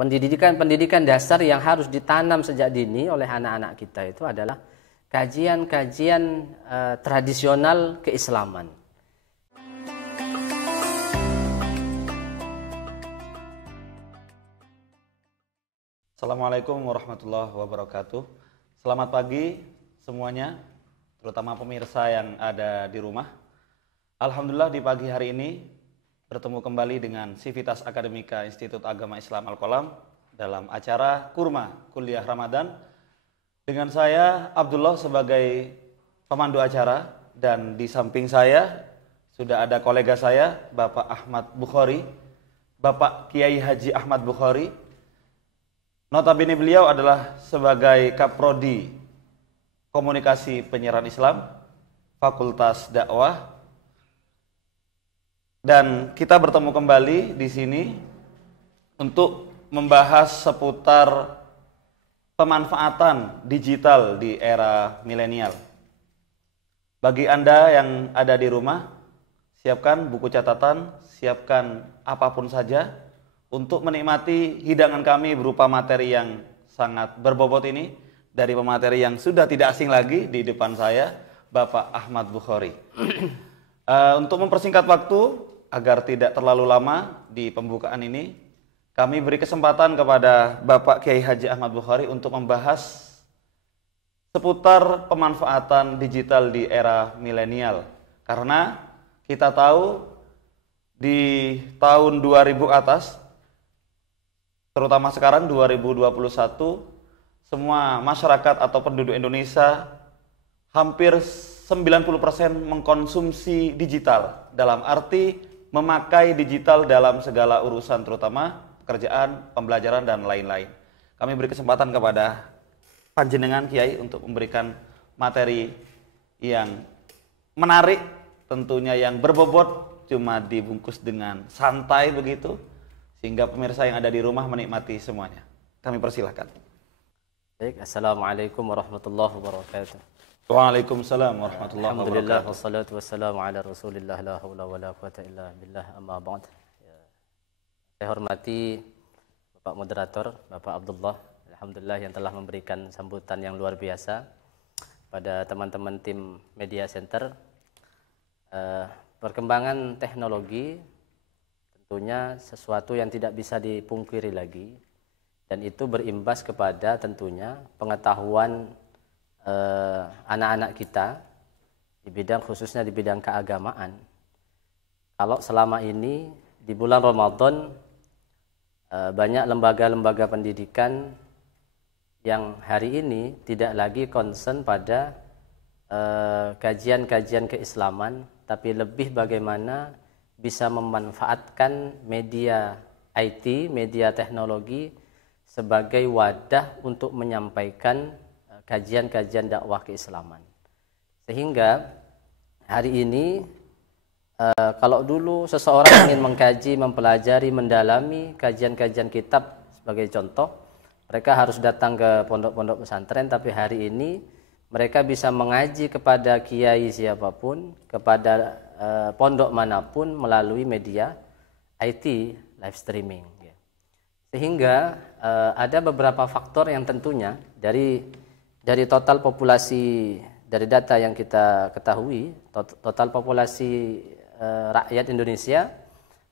pendidikan dasar yang harus ditanam sejak dini oleh anak-anak kita itu adalah kajian-kajian tradisional keislaman. Assalamualaikum warahmatullahi wabarakatuh. Selamat pagi semuanya, terutama pemirsa yang ada di rumah. Alhamdulillah di pagi hari ini bertemu kembali dengan Sivitas Akademika Institut Agama Islam Al-Qalam dalam acara Kurma Kuliah Ramadan dengan saya Abdullah sebagai pemandu acara, dan di samping saya sudah ada kolega saya Bapak Ahmad Bukhari, Bapak Kiai Haji Ahmad Bukhari. Notabene beliau adalah sebagai Kaprodi Komunikasi Penyiaran Islam Fakultas Dakwah. Dan kita bertemu kembali di sini untuk membahas seputar pemanfaatan digital di era milenial. Bagi Anda yang ada di rumah, siapkan buku catatan, siapkan apapun saja untuk menikmati hidangan kami berupa materi yang sangat berbobot ini dari pemateri yang sudah tidak asing lagi di depan saya, Bapak Ahmad Bukhari. Untuk mempersingkat waktu agar tidak terlalu lama di pembukaan ini, kami beri kesempatan kepada Bapak Kiai Haji Ahmad Bukhari untuk membahas seputar pemanfaatan digital di era milenial. Karena kita tahu di tahun 2000 atas, terutama sekarang 2021, semua masyarakat atau penduduk Indonesia hampir 90% mengkonsumsi digital, dalam arti memakai digital dalam segala urusan, terutama pekerjaan, pembelajaran, dan lain-lain. Kami beri kesempatan kepada panjenengan Kiai untuk memberikan materi yang menarik, tentunya yang berbobot, cuma dibungkus dengan santai begitu, sehingga pemirsa yang ada di rumah menikmati semuanya. Kami persilahkan. Baik, Assalamualaikum warahmatullahi wabarakatuh. Waalaikumsalam warahmatullahi wabarakatuh. Alhamdulillah wassalatu wassalamu ala Rasulillah la haula wala quwata illa billah, amma ba'd. Saya hormati Bapak moderator, Bapak Abdullah, alhamdulillah yang telah memberikan sambutan yang luar biasa pada teman-teman tim Media Center. Perkembangan teknologi tentunya sesuatu yang tidak bisa dipungkiri lagi, dan itu berimbas kepada tentunya pengetahuan anak-anak kita di bidang, khususnya di bidang keagamaan. Kalau selama ini di bulan Ramadan banyak lembaga-lembaga pendidikan yang hari ini tidak lagi concern pada kajian-kajian keislaman, tapi lebih bagaimana bisa memanfaatkan media IT, media teknologi sebagai wadah untuk menyampaikan kajian-kajian dakwah keislaman. Sehingga hari ini kalau dulu seseorang ingin mengkaji, mempelajari, mendalami kajian-kajian kitab sebagai contoh, mereka harus datang ke pondok-pondok pesantren, tapi hari ini mereka bisa mengaji kepada kiai siapapun, kepada pondok manapun melalui media IT, live streaming. Sehingga ada beberapa faktor yang tentunya dari total populasi, dari data yang kita ketahui, total populasi rakyat Indonesia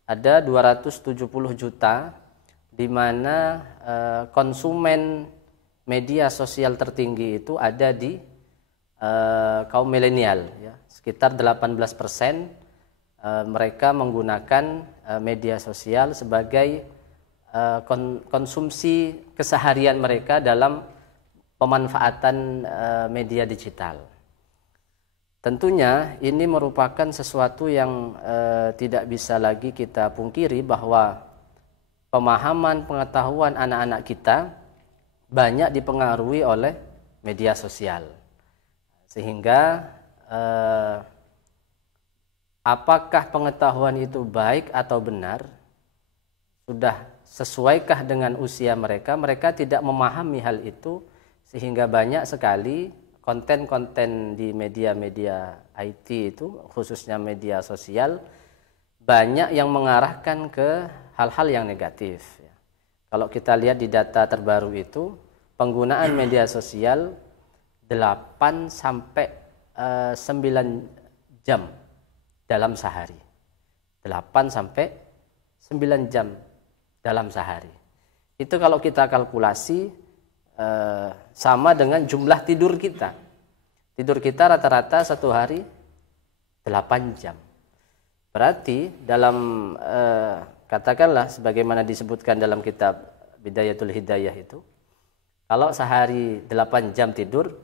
ada 270 juta, di mana konsumen media sosial tertinggi itu ada di kaum milenial, ya. Sekitar 18% mereka menggunakan media sosial sebagai konsumsi keseharian mereka dalam pemanfaatan media digital. Tentunya ini merupakan sesuatu yang tidak bisa lagi kita pungkiri, bahwa pemahaman pengetahuan anak-anak kita banyak dipengaruhi oleh media sosial. Sehingga apakah pengetahuan itu baik atau benar, sudah sesuaikah dengan usia mereka, mereka tidak memahami hal itu, sehingga banyak sekali konten-konten di media-media IT itu, khususnya media sosial, banyak yang mengarahkan ke hal-hal yang negatif. Kalau kita lihat di data terbaru itu, penggunaan media sosial 8 sampai 9 jam dalam sehari. 8 sampai 9 jam dalam sehari. Itu kalau kita kalkulasi sama dengan jumlah tidur kita. Tidur kita rata-rata satu hari 8 jam. Berarti dalam katakanlah sebagaimana disebutkan dalam kitab Bidayatul Hidayah itu, kalau sehari 8 jam tidur,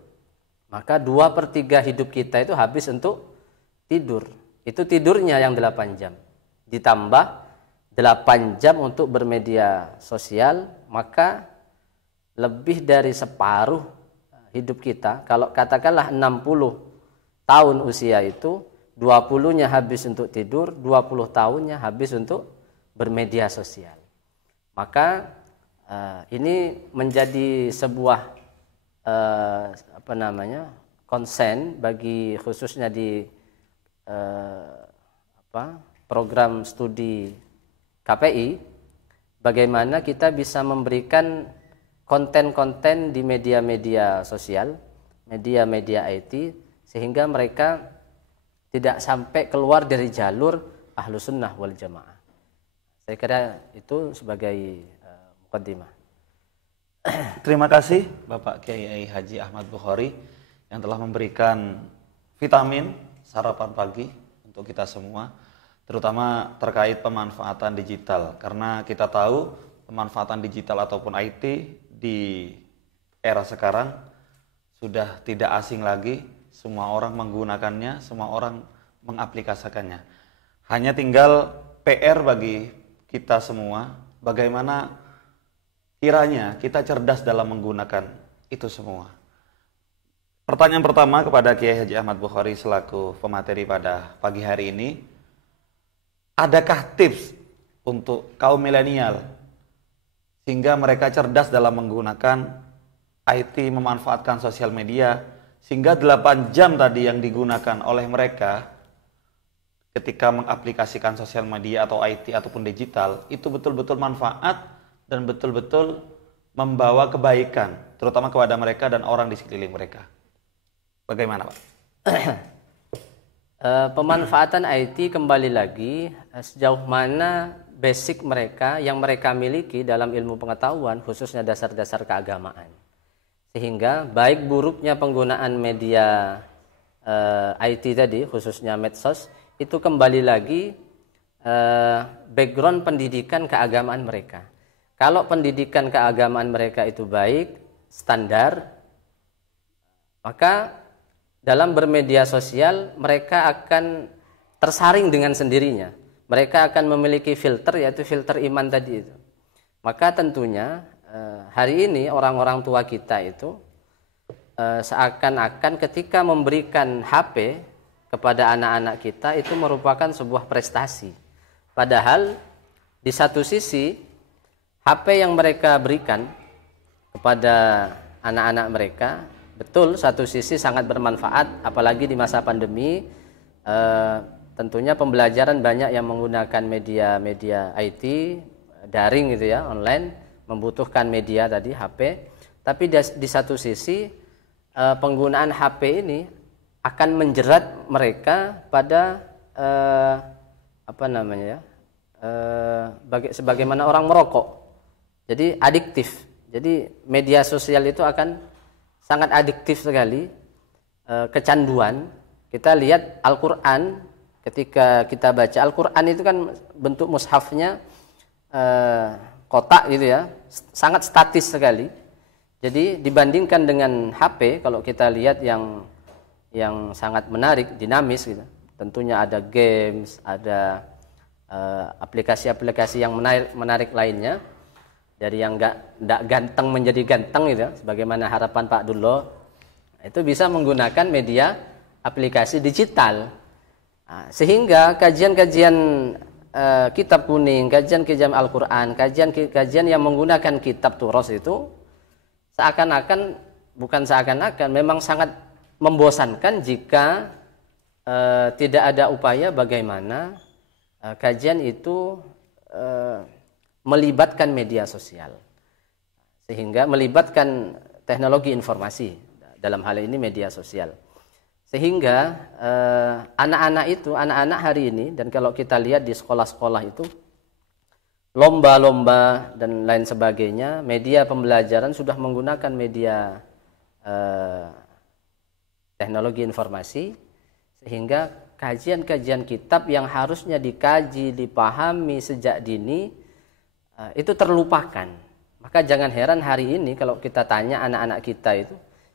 maka 2/3 hidup kita itu habis untuk tidur. Itu tidurnya yang 8 jam. Ditambah 8 jam untuk bermedia sosial, maka lebih dari separuh hidup kita, kalau katakanlah 60 tahun usia itu, 20-nya habis untuk tidur, 20 tahunnya habis untuk bermedia sosial. Maka ini menjadi sebuah konsen bagi khususnya di program studi KPI, bagaimana kita bisa memberikan konten-konten di media-media sosial, media-media IT, sehingga mereka tidak sampai keluar dari jalur Ahlus Sunnah wal Jamaah. Saya kira itu sebagai mukaddimah. Terima kasih Bapak Kiai Haji Ahmad Bukhari yang telah memberikan vitamin sarapan pagi untuk kita semua, terutama terkait pemanfaatan digital. Karena kita tahu pemanfaatan digital ataupun IT di era sekarang sudah tidak asing lagi. Semua orang menggunakannya, semua orang mengaplikasikannya. Hanya tinggal PR bagi kita semua, bagaimana kiranya kita cerdas dalam menggunakan itu semua. Pertanyaan pertama kepada Kiai Haji Ahmad Bukhari selaku pemateri pada pagi hari ini, adakah tips untuk kaum milenial sehingga mereka cerdas dalam menggunakan IT, memanfaatkan sosial media, sehingga 8 jam tadi yang digunakan oleh mereka ketika mengaplikasikan sosial media atau IT ataupun digital itu betul-betul manfaat dan betul-betul membawa kebaikan, terutama kepada mereka dan orang di sekeliling mereka. Bagaimana, Pak? Pemanfaatan IT kembali lagi sejauh mana basic mereka yang mereka miliki dalam ilmu pengetahuan, khususnya dasar-dasar keagamaan. Sehingga baik buruknya penggunaan media IT tadi, khususnya medsos, itu kembali lagi background pendidikan keagamaan mereka. Kalau pendidikan keagamaan mereka itu baik, standar, maka dalam bermedia sosial mereka akan tersaring dengan sendirinya. Mereka akan memiliki filter, yaitu filter iman tadi itu. Maka tentunya hari ini orang-orang tua kita itu seakan-akan ketika memberikan HP kepada anak-anak kita itu merupakan sebuah prestasi. Padahal di satu sisi HP yang mereka berikan kepada anak-anak mereka betul satu sisi sangat bermanfaat, apalagi di masa pandemi. Tentunya pembelajaran banyak yang menggunakan media IT daring gitu ya, online, membutuhkan media tadi HP, tapi di satu sisi penggunaan HP ini akan menjerat mereka pada sebagaimana orang merokok, jadi adiktif. Jadi media sosial itu akan sangat adiktif sekali, kecanduan. Kita lihat Al-Quran, ketika kita baca Al-Quran itu kan bentuk mushafnya kotak gitu ya, sangat statis sekali. Jadi dibandingkan dengan HP, kalau kita lihat yang sangat menarik, dinamis gitu. Tentunya ada games, ada aplikasi-aplikasi yang menarik lainnya. Dari yang nggak ganteng menjadi ganteng gitu ya, sebagaimana harapan Pak Dullo, itu bisa menggunakan media aplikasi digital. Sehingga kajian-kajian kitab kuning, kajian-kajian Al-Quran, kajian-kajian yang menggunakan kitab Turos itu seakan-akan, bukan seakan-akan, memang sangat membosankan jika tidak ada upaya bagaimana kajian itu melibatkan media sosial, sehingga melibatkan teknologi informasi, dalam hal ini media sosial, sehingga anak-anak hari ini, dan kalau kita lihat di sekolah-sekolah itu lomba-lomba dan lain sebagainya, media pembelajaran sudah menggunakan media teknologi informasi, sehingga kajian-kajian kitab yang harusnya dikaji, dipahami sejak dini itu terlupakan. Maka jangan heran hari ini kalau kita tanya anak-anak kita itu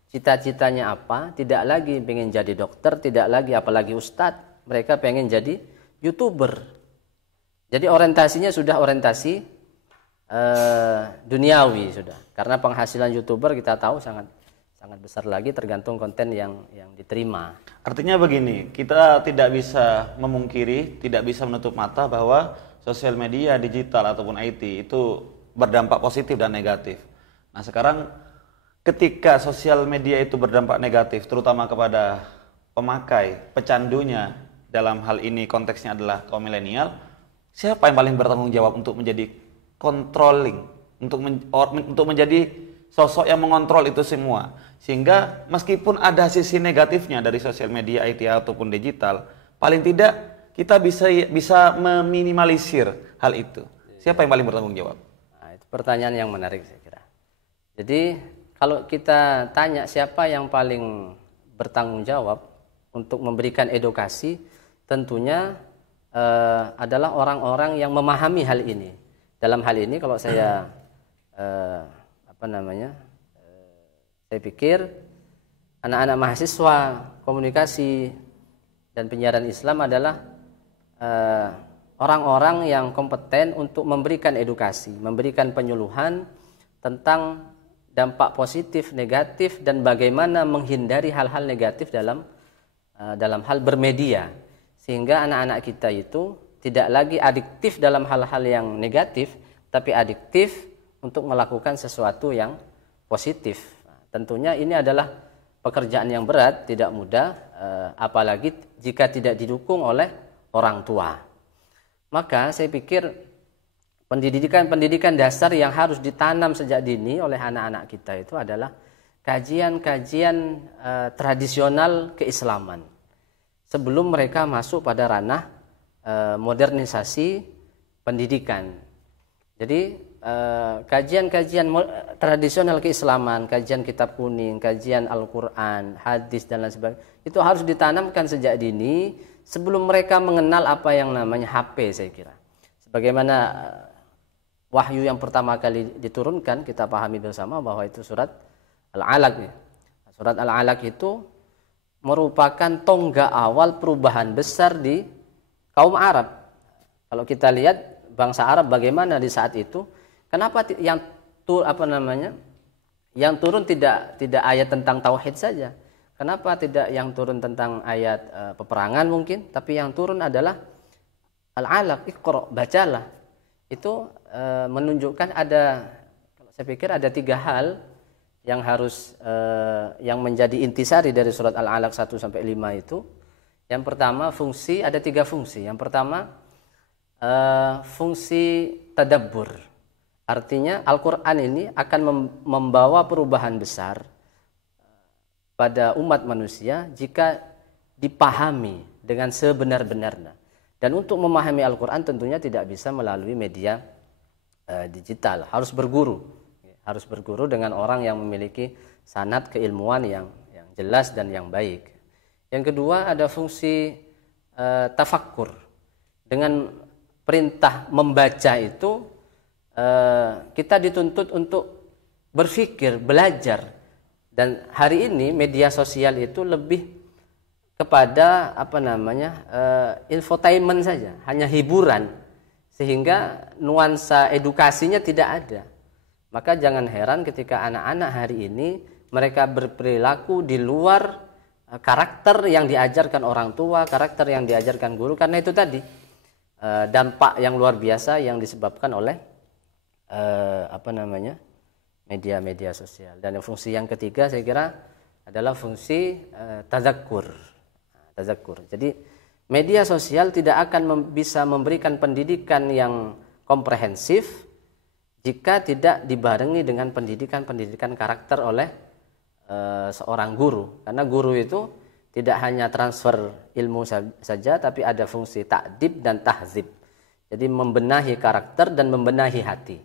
cita-citanya apa, tidak lagi pengen jadi dokter, tidak lagi apalagi ustadz, mereka pengen jadi YouTuber. Jadi orientasinya sudah orientasi duniawi sudah. Karena penghasilan YouTuber kita tahu sangat besar lagi, tergantung konten yang diterima. Artinya begini, kita tidak bisa memungkiri, tidak bisa menutup mata bahwa sosial media, digital ataupun IT itu berdampak positif dan negatif. Nah sekarang ketika sosial media itu berdampak negatif, terutama kepada pemakai, pecandunya, dalam hal ini konteksnya adalah kaum milenial, siapa yang paling bertanggung jawab untuk menjadi controlling, untuk menjadi sosok yang mengontrol itu semua? Sehingga meskipun ada sisi negatifnya dari sosial media, IT ataupun digital, paling tidak kita bisa meminimalisir hal itu. Siapa yang paling bertanggung jawab? Nah, itu pertanyaan yang menarik saya kira. Jadi kalau kita tanya siapa yang paling bertanggung jawab untuk memberikan edukasi, tentunya adalah orang-orang yang memahami hal ini. Dalam hal ini kalau saya saya pikir anak-anak mahasiswa komunikasi dan penyiaran Islam adalah orang-orang yang kompeten untuk memberikan edukasi, memberikan penyuluhan tentang dampak positif, negatif, dan bagaimana menghindari hal-hal negatif dalam hal bermedia, sehingga anak-anak kita itu tidak lagi adiktif dalam hal-hal yang negatif, tapi adiktif untuk melakukan sesuatu yang positif. Tentunya ini adalah pekerjaan yang berat, tidak mudah, apalagi jika tidak didukung oleh orang tua. Maka saya pikir pendidikan dasar yang harus ditanam sejak dini oleh anak-anak kita itu adalah kajian-kajian tradisional keislaman sebelum mereka masuk pada ranah modernisasi pendidikan. Jadi kajian-kajian tradisional keislaman, kajian kitab kuning, kajian Al-Quran, hadis dan lain sebagainya, itu harus ditanamkan sejak dini sebelum mereka mengenal apa yang namanya HP, saya kira. Sebagaimana wahyu yang pertama kali diturunkan, kita pahami bersama bahwa itu surat Al-Alaq. Surat Al-Alaq itu merupakan tonggak awal perubahan besar di kaum Arab. Kalau kita lihat bangsa Arab bagaimana di saat itu, kenapa yang turun tidak ayat tentang tauhid saja? Kenapa tidak yang turun tentang ayat peperangan mungkin, tapi yang turun adalah Al-Alaq, Iqra, bacalah. Itu menunjukkan kalau saya pikir ada 3 hal yang harus yang menjadi intisari dari surat Al-Alaq 1 sampai 5 itu. Yang pertama ada 3 fungsi. Yang pertama fungsi tadabbur. Artinya Al-Quran ini akan membawa perubahan besar pada umat manusia jika dipahami dengan sebenar-benarnya. Dan untuk memahami Al-Quran tentunya tidak bisa melalui media digital. Harus berguru dengan orang yang memiliki sanad keilmuan yang jelas dan yang baik. Yang kedua ada fungsi tafakkur. Dengan perintah membaca itu kita dituntut untuk berpikir, belajar. Dan hari ini media sosial itu lebih kepada infotainment saja, hanya hiburan, sehingga nuansa edukasinya tidak ada. Maka jangan heran ketika anak-anak hari ini mereka berperilaku di luar karakter yang diajarkan orang tua, karakter yang diajarkan guru, karena itu tadi dampak yang luar biasa yang disebabkan oleh media sosial. Dan fungsi yang ketiga saya kira adalah fungsi tazakkur. Jadi media sosial tidak akan bisa memberikan pendidikan yang komprehensif jika tidak dibarengi dengan pendidikan karakter oleh seorang guru. Karena guru itu tidak hanya transfer ilmu saja, tapi ada fungsi ta'dib dan tahzib. Jadi membenahi karakter dan membenahi hati.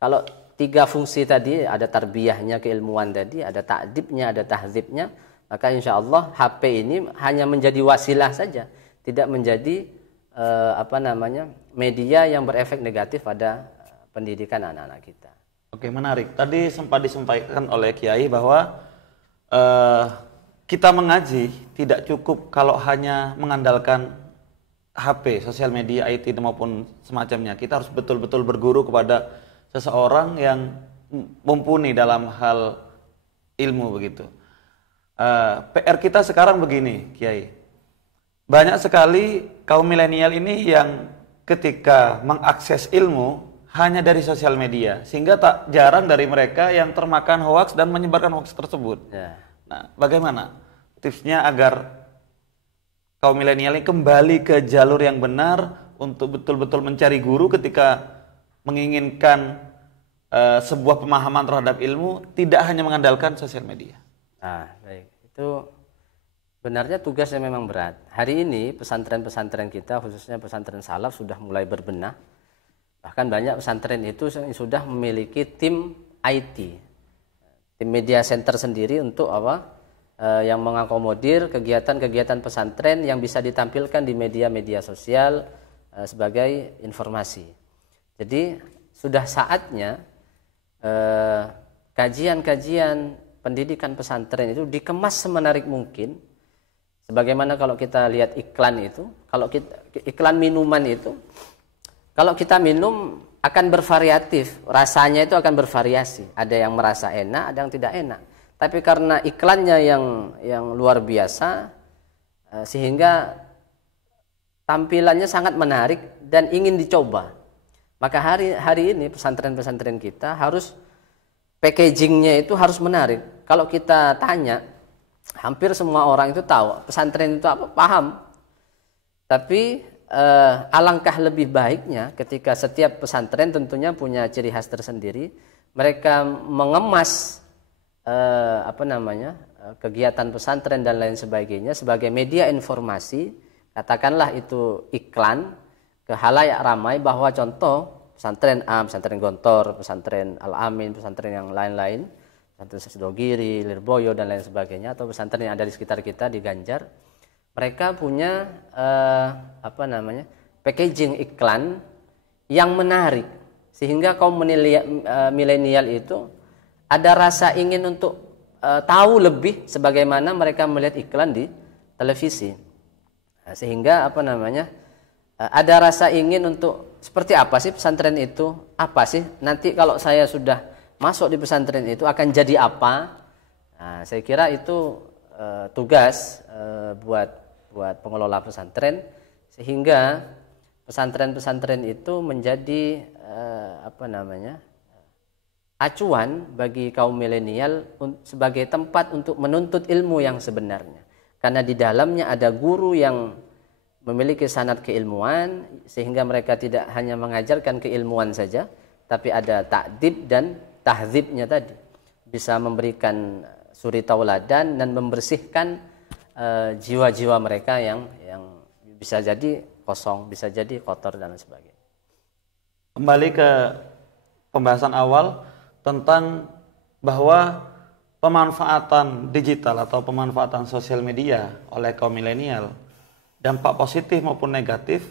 Kalau 3 fungsi tadi, ada tarbiyahnya, keilmuan tadi, ada ta'dibnya, ada tahzibnya, maka insya Allah HP ini hanya menjadi wasilah saja, tidak menjadi media yang berefek negatif pada pendidikan anak-anak kita. Oke, menarik. Tadi sempat disampaikan oleh Kiai bahwa kita mengaji tidak cukup kalau hanya mengandalkan HP, sosial media, IT maupun semacamnya. Kita harus betul-betul berguru kepada seseorang yang mumpuni dalam hal ilmu begitu. PR kita sekarang begini, Kiai. Banyak sekali kaum milenial ini yang ketika mengakses ilmu hanya dari sosial media, sehingga tak jarang dari mereka yang termakan hoaks dan menyebarkan hoaks tersebut. Ya. Nah, bagaimana tipsnya agar kaum milenial ini kembali ke jalur yang benar untuk betul-betul mencari guru ketika menginginkan sebuah pemahaman terhadap ilmu, tidak hanya mengandalkan sosial media? Nah, baik. Itu benarnya tugasnya memang berat. Hari ini pesantren-pesantren kita, khususnya pesantren salaf, sudah mulai berbenah. Bahkan banyak pesantren itu sudah memiliki tim IT, tim media center sendiri untuk yang mengakomodir kegiatan-kegiatan pesantren yang bisa ditampilkan di media-media sosial sebagai informasi. Jadi sudah saatnya kajian-kajian pendidikan pesantren itu dikemas semenarik mungkin. Sebagaimana kalau kita lihat iklan itu, kalau iklan minuman itu, kalau kita minum akan bervariatif, rasanya itu akan bervariasi. Ada yang merasa enak, ada yang tidak enak. Tapi karena iklannya yang luar biasa, sehingga tampilannya sangat menarik dan ingin dicoba. Maka hari ini pesantren-pesantren kita harus packagingnya itu harus menarik. Kalau kita tanya, hampir semua orang itu tahu pesantren itu apa, paham. Tapi alangkah lebih baiknya ketika setiap pesantren tentunya punya ciri khas tersendiri, mereka mengemas kegiatan pesantren dan lain sebagainya sebagai media informasi, katakanlah itu iklan ke halayak ramai, bahwa contoh pesantren A, pesantren Gontor, pesantren Al-Amin, pesantren yang lain-lain, pesantren Sidogiri, Lirboyo dan lain sebagainya, atau pesantren yang ada di sekitar kita di Ganjar, mereka punya packaging iklan yang menarik sehingga kaum milenial itu ada rasa ingin untuk tahu lebih sebagaimana mereka melihat iklan di televisi. Nah, sehingga ada rasa ingin untuk seperti apa sih pesantren itu? Apa sih nanti kalau saya sudah masuk di pesantren itu akan jadi apa? Nah, saya kira itu tugas buat pengelola pesantren, sehingga pesantren-pesantren itu menjadi acuan bagi kaum milenial sebagai tempat untuk menuntut ilmu yang sebenarnya. Karena di dalamnya ada guru yang memiliki sanad keilmuan, sehingga mereka tidak hanya mengajarkan keilmuan saja, tapi ada ta'dib dan tahzibnya tadi. Bisa memberikan suri tauladan dan membersihkan jiwa-jiwa mereka yang bisa jadi kosong, bisa jadi kotor dan sebagainya. Kembali ke pembahasan awal tentang bahwa pemanfaatan digital atau pemanfaatan sosial media oleh kaum milenial, dampak positif maupun negatif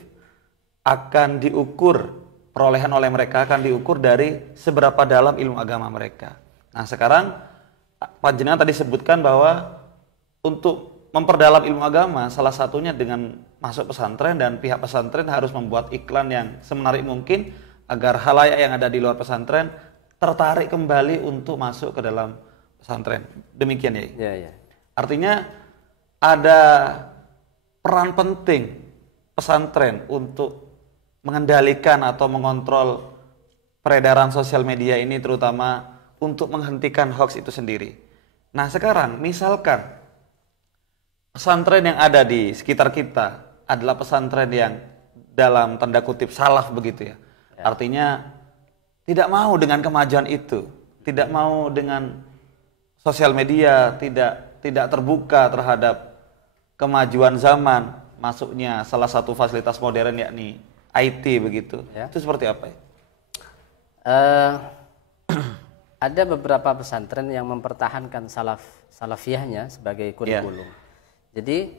akan diukur, perolehan oleh mereka akan diukur dari seberapa dalam ilmu agama mereka. Nah, sekarang panjenengan tadi sebutkan bahwa untuk memperdalam ilmu agama salah satunya dengan masuk pesantren, dan pihak pesantren harus membuat iklan yang semenarik mungkin agar khalayak yang ada di luar pesantren tertarik kembali untuk masuk ke dalam pesantren. Demikian ya. Ya. Artinya ada peran penting pesantren untuk mengendalikan atau mengontrol peredaran sosial media ini, terutama untuk menghentikan hoax itu sendiri. Nah, sekarang misalkan pesantren yang ada di sekitar kita adalah pesantren yang dalam tanda kutip salaf begitu ya. Artinya tidak mau dengan kemajuan itu, tidak mau dengan sosial media, tidak terbuka terhadap kemajuan zaman, masuknya salah satu fasilitas modern yakni IT begitu. Ya. Itu seperti apa ya? Ada beberapa pesantren yang mempertahankan salafiyahnya sebagai kurikulum. Jadi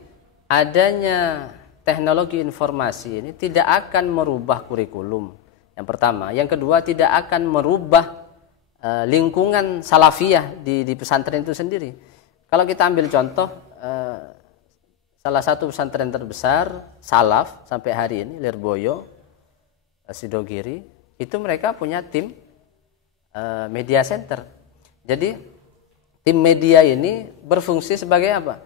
adanya teknologi informasi ini tidak akan merubah kurikulum. Yang pertama, yang kedua tidak akan merubah lingkungan salafiyah di pesantren itu sendiri. Kalau kita ambil contoh salah satu pesantren terbesar salaf sampai hari ini, Lirboyo, Sidogiri, itu mereka punya tim media center. Jadi tim media ini berfungsi sebagai apa?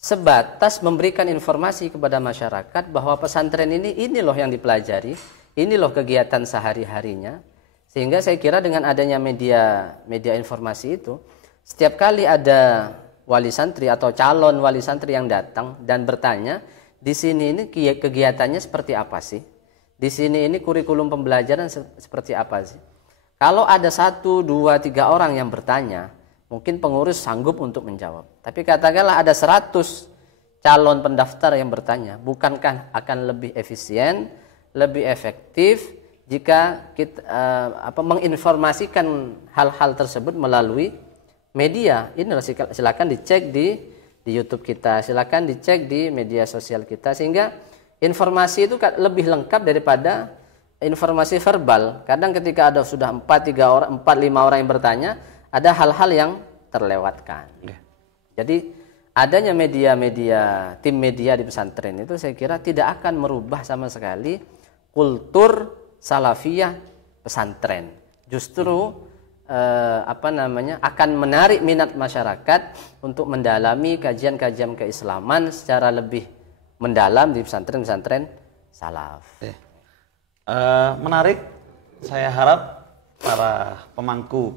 Sebatas memberikan informasi kepada masyarakat bahwa pesantren ini loh yang dipelajari, ini loh kegiatan sehari-harinya. Sehingga saya kira dengan adanya media informasi itu, setiap kali ada wali santri atau calon wali santri yang datang dan bertanya, di sini ini kegiatannya seperti apa sih? Di sini ini kurikulum pembelajaran seperti apa sih? Kalau ada 1, 2, 3 orang yang bertanya, mungkin pengurus sanggup untuk menjawab. Tapi katakanlah ada 100 calon pendaftar yang bertanya, bukankah akan lebih efisien, lebih efektif jika kita menginformasikan hal-hal tersebut melalui media? Ini silakan dicek di YouTube kita, silakan dicek di media sosial kita, sehingga informasi itu lebih lengkap daripada informasi verbal. Kadang ketika ada sudah 4, 5 orang yang bertanya, ada hal-hal yang terlewatkan. Jadi adanya tim media di pesantren itu saya kira tidak akan merubah sama sekali kultur salafiyah pesantren. Justru akan menarik minat masyarakat untuk mendalami kajian-kajian keislaman secara lebih mendalam di pesantren-pesantren salaf. Menarik. Saya harap para pemangku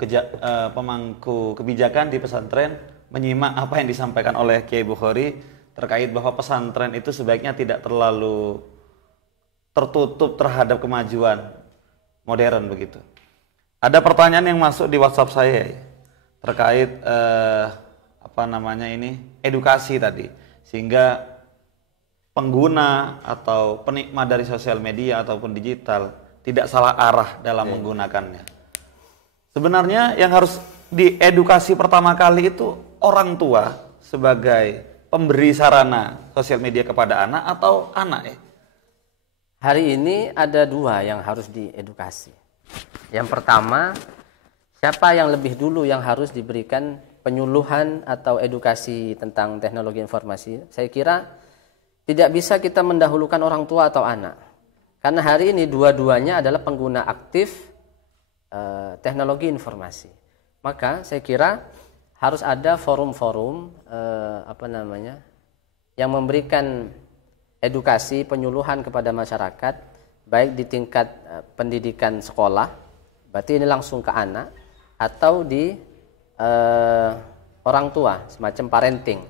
kebijakan di pesantren menyimak apa yang disampaikan oleh Kiai Bukhari terkait bahwa pesantren itu sebaiknya tidak terlalu tertutup terhadap kemajuan modern begitu. Ada pertanyaan yang masuk di WhatsApp saya terkait edukasi tadi, sehingga pengguna atau penikmat dari sosial media ataupun digital tidak salah arah dalam menggunakannya. Sebenarnya yang harus diedukasi pertama kali itu orang tua sebagai pemberi sarana sosial media kepada anak atau anak ya? Hari ini ada 2 yang harus diedukasi. Yang pertama, siapa yang lebih dulu yang harus diberikan penyuluhan atau edukasi tentang teknologi informasi? Saya kira tidak bisa kita mendahulukan orang tua atau anak. Karena hari ini dua-duanya adalah pengguna aktif teknologi informasi. Maka saya kira harus ada forum-forum yang memberikan edukasi, penyuluhan kepada masyarakat, baik di tingkat pendidikan sekolah, berarti ini langsung ke anak, atau di orang tua, semacam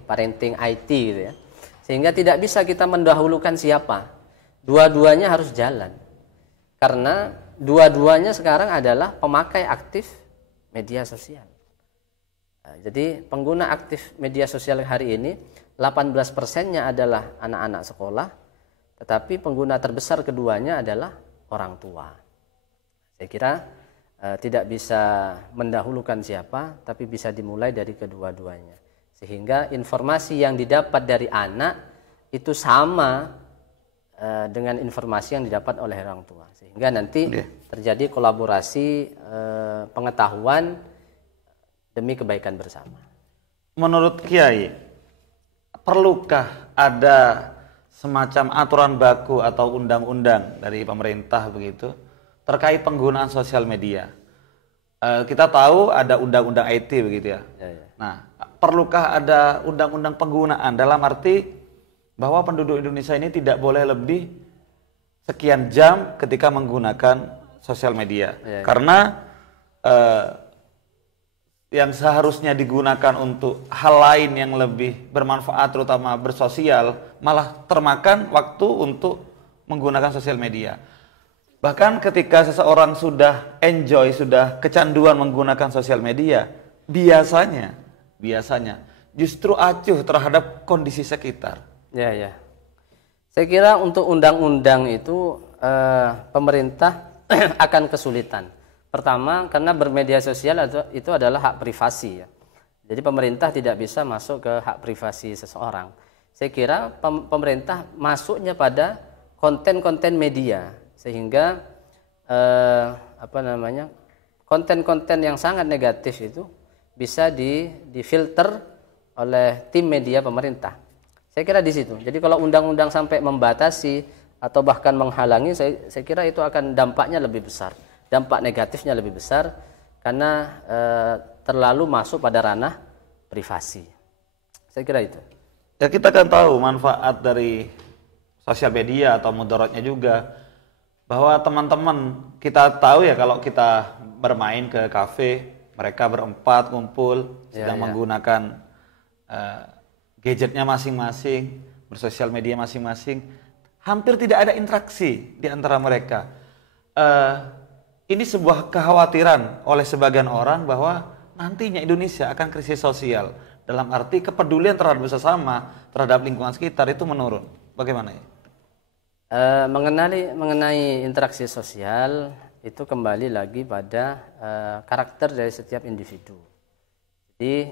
parenting IT gitu ya. Sehingga tidak bisa kita mendahulukan siapa. Dua-duanya harus jalan. Karena dua-duanya sekarang adalah pemakai aktif media sosial. Jadi pengguna aktif media sosial hari ini 18%-nya adalah anak-anak sekolah, tetapi pengguna terbesar keduanya adalah orang tua. Saya kira tidak bisa mendahulukan siapa, tapi bisa dimulai dari kedua-duanya. Sehingga informasi yang didapat dari anak itu sama dengan informasi yang didapat oleh orang tua. Sehingga nanti terjadi kolaborasi pengetahuan demi kebaikan bersama. Menurut Kiai, perlukah ada semacam aturan baku atau undang-undang dari pemerintah begitu terkait penggunaan sosial media? Kita tahu ada undang-undang IT begitu ya. Nah, perlukah ada undang-undang penggunaan dalam arti bahwa penduduk Indonesia ini tidak boleh lebih sekian jam ketika menggunakan sosial media? Karena yang seharusnya digunakan untuk hal lain yang lebih bermanfaat, terutama bersosial, malah termakan waktu untuk menggunakan sosial media. Bahkan ketika seseorang sudah enjoy, sudah kecanduan menggunakan sosial media, biasanya justru acuh terhadap kondisi sekitar. Ya, ya. Saya kira untuk undang-undang itu pemerintah akan kesulitan. Pertama, karena bermedia sosial itu adalah hak privasi ya. Jadi pemerintah tidak bisa masuk ke hak privasi seseorang. Saya kira pemerintah masuknya pada konten-konten media sehingga konten-konten yang sangat negatif itu bisa difilter oleh tim media pemerintah. Saya kira di situ. Jadi kalau undang-undang sampai membatasi atau bahkan menghalangi, saya kira itu akan dampaknya lebih besar. Dampak negatifnya lebih besar karena terlalu masuk pada ranah privasi. Saya kira itu. Ya, kita kan tahu manfaat dari sosial media atau mudaratnya juga, bahwa teman-teman kita tahu ya, kalau kita bermain ke kafe, mereka berempat kumpul sedang menggunakan gadgetnya masing-masing, bersosial media masing-masing, hampir tidak ada interaksi di antara mereka. Ini sebuah kekhawatiran oleh sebagian orang bahwa nantinya Indonesia akan krisis sosial, dalam arti kepedulian terhadap sesama, terhadap lingkungan sekitar itu menurun. Bagaimana ya? Mengenai interaksi sosial itu kembali lagi pada karakter dari setiap individu. Jadi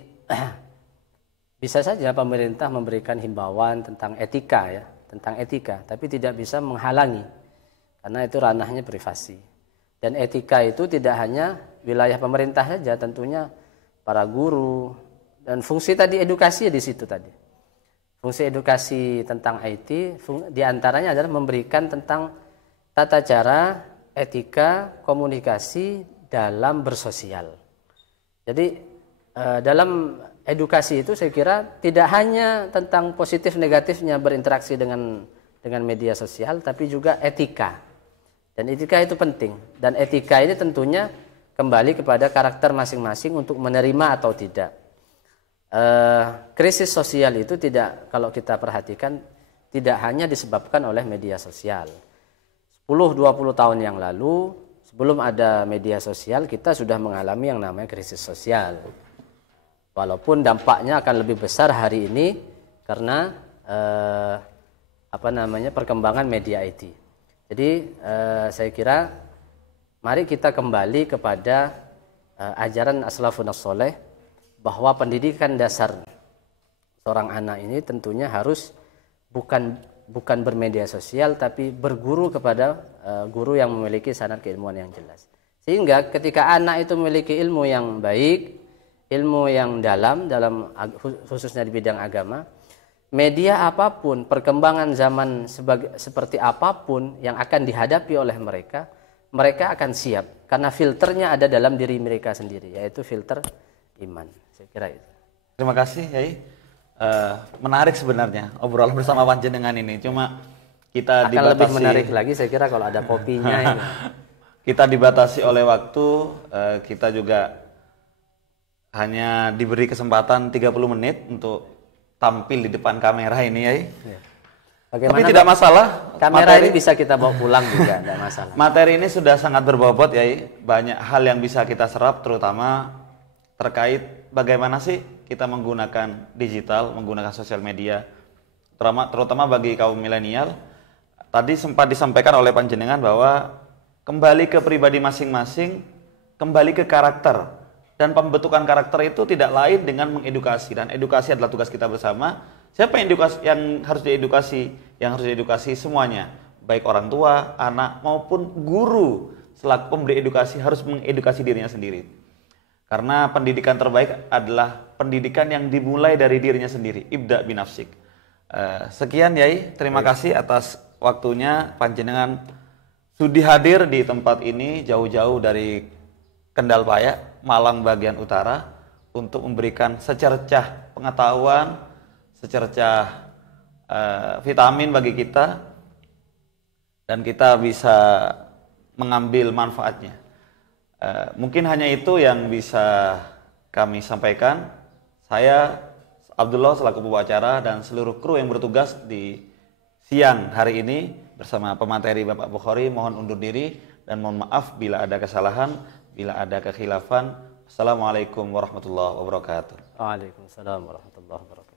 bisa saja pemerintah memberikan himbauan tentang etika, tapi tidak bisa menghalangi karena itu ranahnya privasi. Dan etika itu tidak hanya wilayah pemerintah saja, tentunya para guru, dan fungsi tadi edukasi di situ tadi. Fungsi edukasi tentang IT diantaranya adalah memberikan tentang tata cara, etika, komunikasi dalam bersosial. Jadi dalam edukasi itu saya kira tidak hanya tentang positif negatifnya berinteraksi dengan media sosial, tapi juga etika. Dan etika itu penting. Dan etika ini tentunya kembali kepada karakter masing-masing untuk menerima atau tidak. Krisis sosial itu tidak, kalau kita perhatikan, tidak hanya disebabkan oleh media sosial. 10-20 tahun yang lalu, sebelum ada media sosial, kita sudah mengalami yang namanya krisis sosial. Walaupun dampaknya akan lebih besar hari ini karena perkembangan media IT. Jadi saya kira mari kita kembali kepada ajaran as-salafun as-saleh, bahwa pendidikan dasar seorang anak ini tentunya harus bukan bermedia sosial, tapi berguru kepada guru yang memiliki sanad keilmuan yang jelas. Sehingga ketika anak itu memiliki ilmu yang baik, ilmu yang dalam khususnya di bidang agama, media apapun, perkembangan zaman seperti apapun yang akan dihadapi oleh mereka akan siap karena filternya ada dalam diri mereka sendiri, yaitu filter iman. Saya kira itu. Terima kasih, Yai. Menarik sebenarnya obrolan bersama panjenengan ini. Cuma kita akan lebih menarik lagi saya kira kalau ada kopinya ini. Kita dibatasi oleh waktu, kita juga hanya diberi kesempatan 30 menit untuk tampil di depan kamera ini, ya. Tapi tidak masalah. Kamera ini bisa kita bawa pulang juga, tidak masalah. Materi ini sudah sangat berbobot, ya. Banyak hal yang bisa kita serap, terutama terkait bagaimana sih kita menggunakan digital, menggunakan sosial media, terutama bagi kaum milenial. Tadi sempat disampaikan oleh panjenengan bahwa kembali ke pribadi masing-masing, kembali ke karakter. Dan pembentukan karakter itu tidak lain dengan mengedukasi, dan edukasi adalah tugas kita bersama. Siapa yang harus diedukasi? Yang harus diedukasi semuanya, baik orang tua, anak maupun guru selaku pemberi edukasi harus mengedukasi dirinya sendiri. Karena pendidikan terbaik adalah pendidikan yang dimulai dari dirinya sendiri. Ibda binafsik. Sekian, Yai, terima kasih atas waktunya. Panjenengan sudi hadir di tempat ini jauh-jauh dari Kendal Paya, Malang bagian utara, untuk memberikan secercah pengetahuan, secercah vitamin bagi kita, dan kita bisa mengambil manfaatnya. Mungkin hanya itu yang bisa kami sampaikan. Saya Abdullah selaku pembawa acara dan seluruh kru yang bertugas di siang hari ini bersama pemateri Bapak Bukhari mohon undur diri dan mohon maaf bila ada kesalahan, bila ada kekhilafan. Assalamualaikum warahmatullahi wabarakatuh. Waalaikumsalam warahmatullahi wabarakatuh.